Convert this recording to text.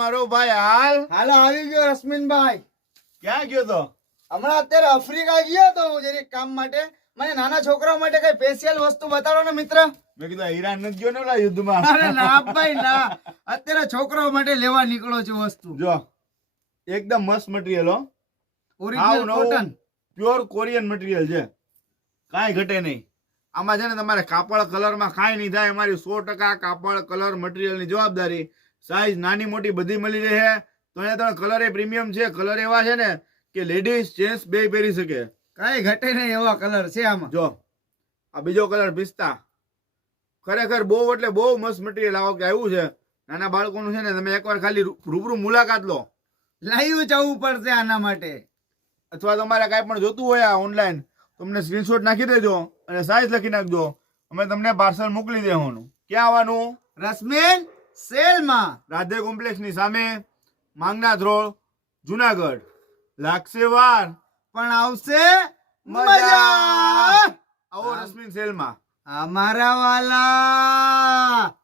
મારો ભાઈ હાલ. હાલો આવી ગયો રશ્મિનભાઈ. ક્યાં ગયો તો? હમણાં અત્યારે આફ્રિકા ગયો તો હું જરીક કામ માટે. મને નાના છોકરાઓ માટે કઈ સ્પેશિયલ વસ્તુ બતાડો ને મિત્ર. મેં કીધું ઈરાન નથી ગયો ને ઓલા યુદ્ધમાં. અરે ના ભાઈ ના, અત્યારે છોકરાઓ માટે લેવા નીકળો છું વસ્તુ. જો એકદમ મસ્ત મટીરિયલ હો, original cotton, pure Korean material છે, કાંઈ ઘટે નહીં. આમાં છે ને તમારે કાપડ કલરમાં કાંઈ નહીં થાય. અમારી 100% કાપડ કલર મટીરિયલની જવાબદારી. સાઈઝ નાની મોટી બધી મળી રહે. તો કલર એ પ્રીમિયમ છે. કલર એવા છે ને કે લેડીઝ જેન્ટ્સ બે પહેરી શકે, કઈ ઘટે નહીં એવા કલર છે આમાં. જો આ બીજો કલર પિસ્તા, ખરેખર બહુ એટલે બહુ મસ્ત મટીરિયલ આવો કે આવ્યું છે. નાના બાળકોનું છે ને, તમે એકવાર ખાલી રૂબરૂ મુલાકાત લો. લાઈવ જવું પડશે આના માટે. અથવા તમારે કાંઈ પણ જોતું હોય આ ઓનલાઈન, તમને સ્ક્રીનશોટ નાખી દેજો અને સાઈઝ લખી નાખજો. અમે તમને પાર્સલ મોકલી દેવાનું. ક્યાં આવવાનું? રશ્મિન સેલમાં, રાધે કોમ્પ્લેક્સની સામે, માંગનાથ રોડ, જુનાગઢ. લાગશે વાર પણ આવશે મજા. મજા. આવો રશ્મિન સેલમાં. અમારા વાલા.